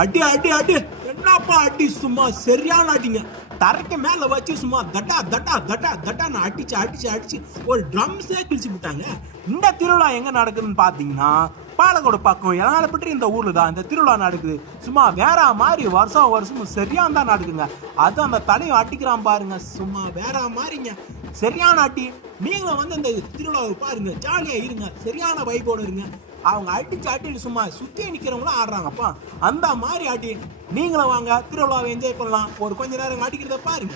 அடி அடி அடி, என்னப்பா அடி, சும்மா சரியான அடிங்க. தரைக்கு மேல வச்சு சும்மா தட்டா தட்டா தட்டா தட்டான்னு அடிச்சு அடிச்சு அடிச்சு ஒரு ட்ரம்ஸே கிழிச்சு விட்டாங்க. இந்த திருவிழா எங்க நடக்குதுன்னு பாத்தீங்கன்னா பாலக்கோடு பக்கம் எலநாடுபட்டி இந்த ஊர்ல தான் இந்த திருவிழா நடக்குது. சும்மா வேற மாதிரி வருஷம் சரியா தான் நடக்குங்க. அது அந்த தலையை அட்டிக்கிறான் பாருங்க, சும்மா வேற மாதிரிங்க, சரியான அட்டி. நீங்களும் வந்து இந்த திருவிழாவை பாருங்க, ஜாலியா இருங்க, சரியான வைபோடு இருங்க. அவங்க அடிச்சு அட்டிட்டு சும்மா சுத்தி நிக்கிறவங்களும் ஆடுறாங்கப்பா, அந்த மாதிரி அடி. நீங்களும் வாங்க திருவிழாவை என்ஜாய் பண்ணலாம். ஒரு கொஞ்ச நேரம் அடிக்கிறத பாருங்க.